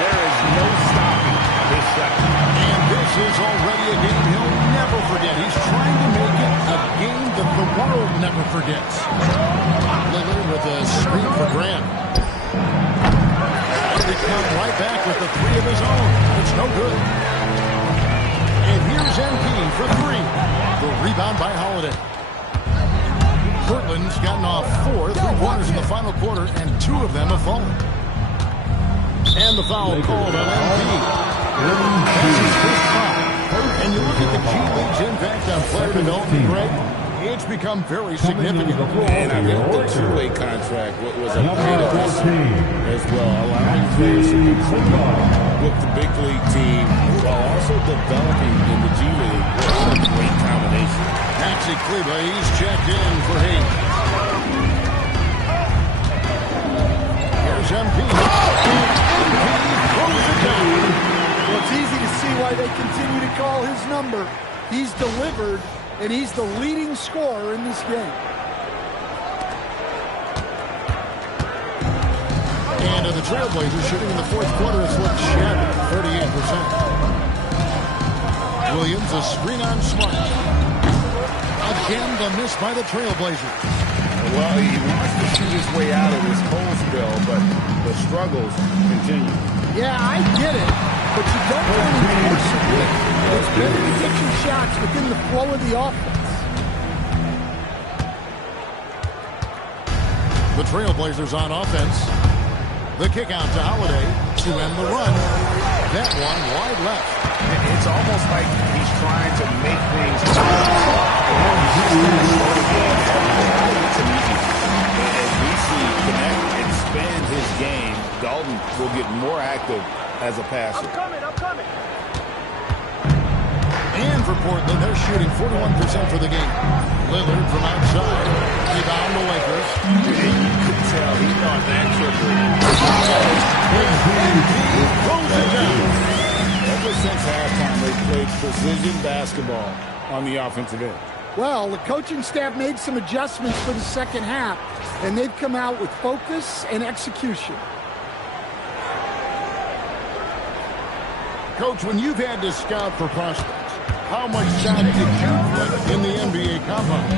There is no stopping this shot. And this is already a game he'll never forget. He's trying to make it a game that the world never forgets. Lillard with a screen for Grant. And they come right back with the 3 of his own. It's no good. And here's MP for 3. The rebound by Holiday. Portland's gotten off 4 3-pointers in the final quarter, and 2 of them have fallen. And the foul called on MP. That's his first foul. And you look at the G League's impact on player development, Greg, it's become very significant. And I think the two-way contract was a part of this as well, allowing players to continue with the big league team while also developing in the G League. What a great combination. Maxi Kleba, he's checked in for Hayes. Here's MP. Throws it down. Well, it's easy to see why they continue to call his number. He's delivered, and he's the leading scorer in this game. And the Trailblazers shooting in the fourth quarter is what shattered 38%. Williams, a screen on Smart. Again, the miss by the Trailblazers. Well, he wants to shoot his way out of this cold spell, but the struggles continue. Yeah, I get it, but you don't want to force it. It's better to get your shots within the flow of the offense. The Trailblazers on offense. The kick out to Holiday to end the run. That one wide left. It's almost like he's trying to make things It's an easy. As we see Connect expand his game, Dalton will get more active as a passer. I'm coming. And for Portland, they're shooting 41% for the game. Lillard from outside. Rebound the Lakers. You could tell he thought that triple. Throws it down. Ever since halftime, they've played precision basketball on the offensive end. Well, the coaching staff made some adjustments for the second half, and they've come out with focus and execution. Coach, when you've had to scout for prospects, how much shot did you put in the NBA compound?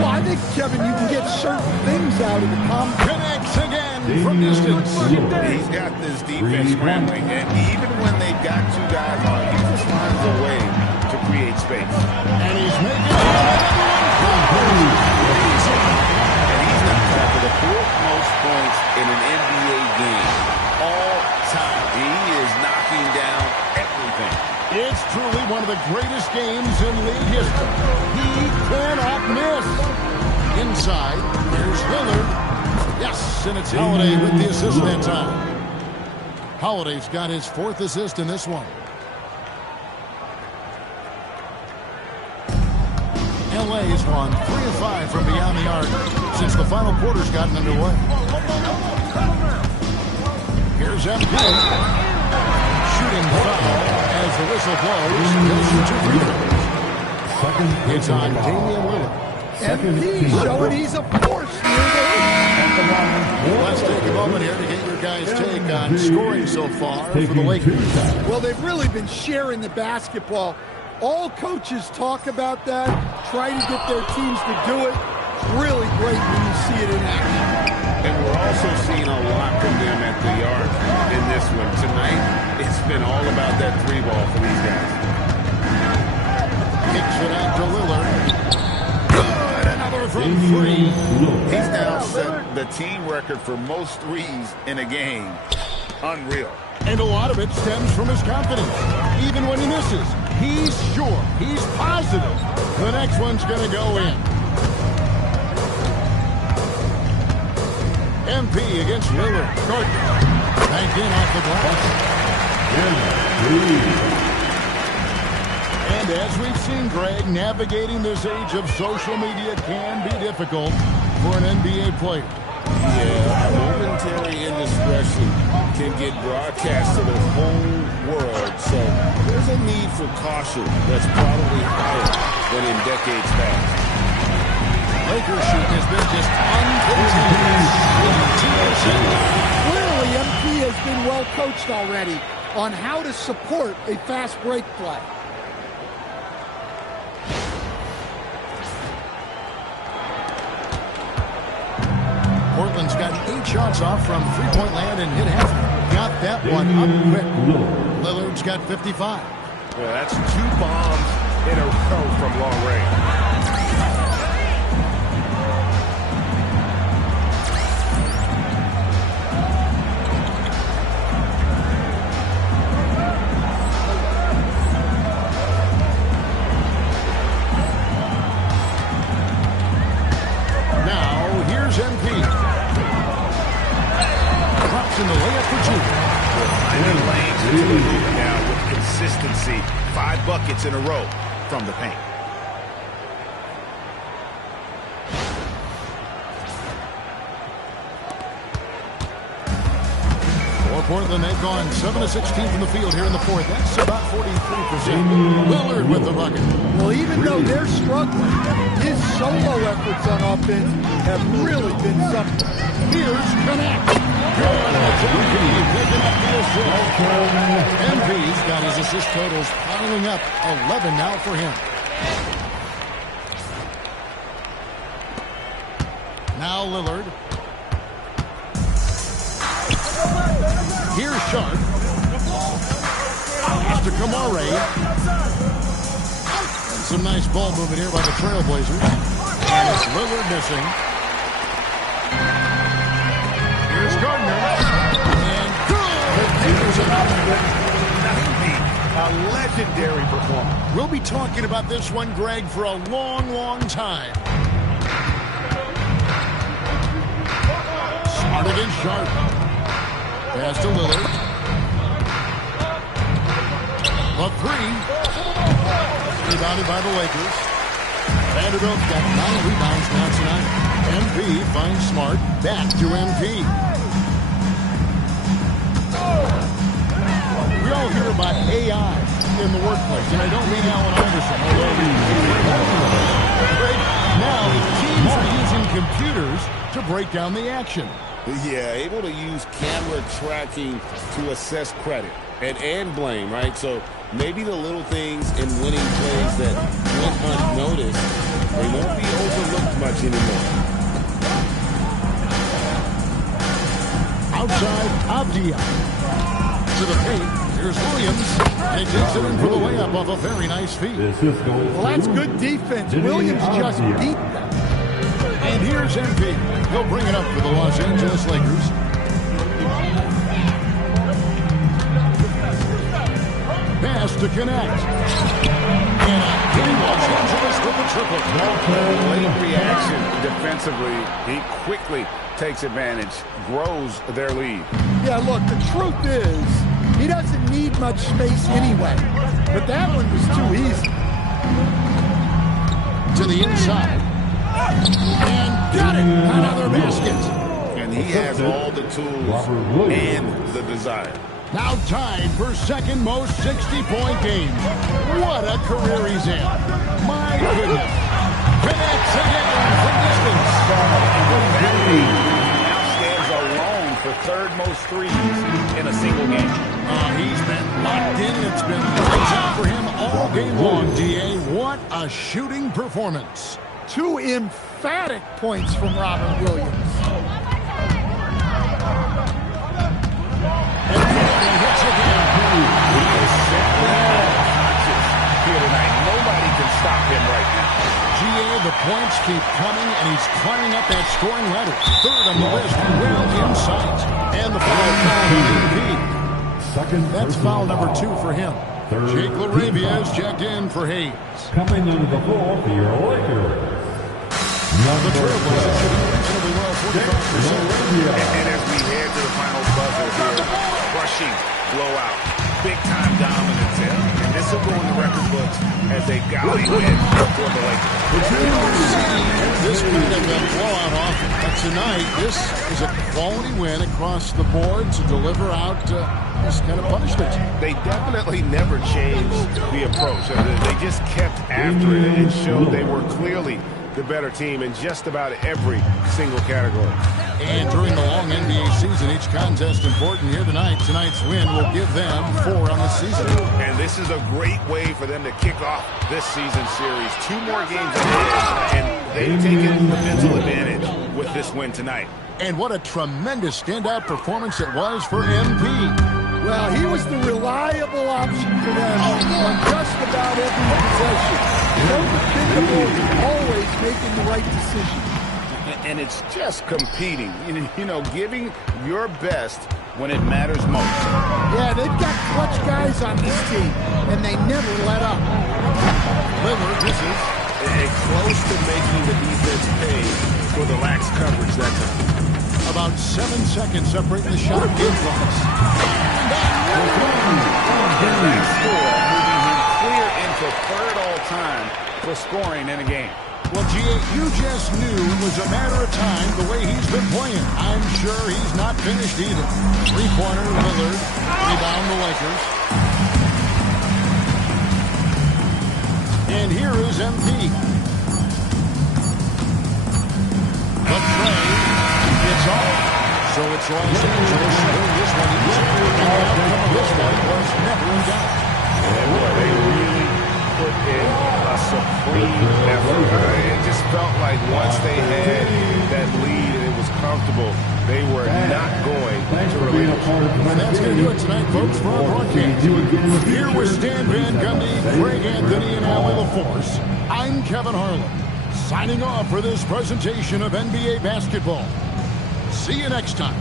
Well, I think, Kevin, you can get certain things out of the compound. Connects again from distance. He's got this defense scrambling, and even when they've got 2 guys on, he just finds a way to create space. And he's making it. And he's not top of the 4th most points in an NBA game all time. He is knocking down everything. It's truly one of the greatest games in league history. He cannot miss. Inside, here's Lillard. Yes, and it's Holiday with the assist that time. Holiday's got his 4th assist in this one. LA has won 3 of 5 from beyond the arc since the final quarter's gotten underway. Here's MP. Shooting foul as the whistle blows. He'll shoot 2 free throws. It's on Damian Lillard. MP showing he's a force here. Let's take a moment here to get your guys' take on scoring so far for the Lakers. Well, they've really been sharing the basketball. All coaches talk about that, try to get their teams to do it. It's really great when you see it in action. And we're also seeing a lot from them at the arc in this one. Tonight, it's been all about that 3 ball for these guys. Kicks it out to Lillard. Good, another from 3. He's now set the team record for most threes in a game. Unreal. And a lot of it stems from his confidence. Even when he misses, he's sure, he's positive the next one's going to go in. MP against Lillard. Back in off the glass. And as we've seen, Greg, navigating this age of social media can be difficult for an NBA player. Yeah, momentary indiscretion can get broadcast to the whole world. So there's a need for caution that's probably higher than in decades past. Lakers shooting has been just uncontained. Clearly, MP has been well coached already on how to support a fast break play. Portland's got 8 shots off from three-point land and hit half. Got that one up quick. Lillard's got 55. Yeah, that's 2 bombs in a row from long range. In the layup for 2. Finding lanes into the hoop now with consistency. 5 buckets in a row from the paint. For Portland, they've gone 7 of 16 from the field here in the 4th. That's about 43%. Lillard with the bucket. Well, even though they're struggling, his solo efforts on offense have really been something. Here's Connect. Picking up the assist. MP's got his assist totals piling up. 11 now for him. Now Lillard. Here's Sharp. Pass to Kamare. And some nice ball movement here by the Trailblazers. And it's Lillard missing. Here's Gardner. And a legendary performance. We'll be talking about this one, Greg, for a long, long time. Smart against Sharp. Pass to Lillard. The 3. Rebounded by the Lakers. Vanderbilt's got 9 rebounds now tonight. MP finds Smart. Back to MP. We all hear about AI in the workplace, and I don't mean Allen Iverson. Now teams are using computers to break down the action. Yeah, able to use camera tracking to assess credit and blame, right? So maybe the little things in winning plays that went unnoticed, they won't be overlooked much anymore. Outside, Avdia. To the paint. Here's Williams. And he takes it in for the layup off a very nice feed. Well, that's good defense. Williams just beat them. And here's MP. He'll bring it up for the Los Angeles Lakers. Pass to Connect. And again, Los Angeles with the triple. Late reaction defensively. He quickly takes advantage, grows their lead. Yeah, look, the truth is, he doesn't need much space anyway. But that one was too easy. To the inside. And got it. Another basket. And he has all the tools and the desire. Now tied for second most 60-point games. What a career he's in. My goodness. Connects again from distance. Now stands alone for third most threes in a single game. He's been locked in. It's been lights out for him all game long, D.A. What a shooting performance. 2 emphatic points from Robert Williams. And he hits again. He is certainly unconscious here tonight. Nobody can stop him right now. GA, the points keep coming, and he's climbing up that scoring ladder. Third on the list, well in sight. And the foul call MVP. That's foul number 2 for him. Jake LaRavia is checked in for Hayes. Coming under the floor for your Lakers. The Trailblazers shooting reasonably well, 45%. And as we head to the final buzzer here, crushing blowout, big-time dominance, and this will go in the record books as a gaudy win for the Lakers. This kind of a blowout often, but tonight this is a quality win across the board to deliver out this kind of punishment. They definitely never changed the approach. They just kept after it and showed they were clearly the better team in just about every single category. And during the long NBA season, each contest important here tonight. Tonight's win will give them 4 on the season. And this is a great way for them to kick off this season series. 2 more games ahead, and they've taken the mental advantage with this win tonight. And what a tremendous standout performance it was for MP. Well, he was the reliable option for them on just about every possession. So dependable, always making the right decision. And it's just competing, you know, giving your best when it matters most. Yeah, they've got clutch guys on this team, and they never let up. Lillard misses. Close to making the defense pay for the lax coverage that time. About 7 seconds separating the shot game clocks. That score moving him clear into third all-time for scoring in a game. Well, G.A., you just knew it was a matter of time the way he's been playing. I'm sure he's not finished either. 3-pointer, Lillard. Rebound the Lakers. And here is MP. The tray gets off. So it's Los Angeles shooting this one easy. And the outcome of this one was never in doubt. They really put in a supreme effort. It just felt like once they had that lead and it was comfortable, they were not going to relinquish. And that's going to do it tonight, folks, for our broadcast. Here with Stan Van Gundy, Greg Anthony, and Allie LaForce, I'm Kevin Harlan, signing off for this presentation of NBA basketball. See you next time.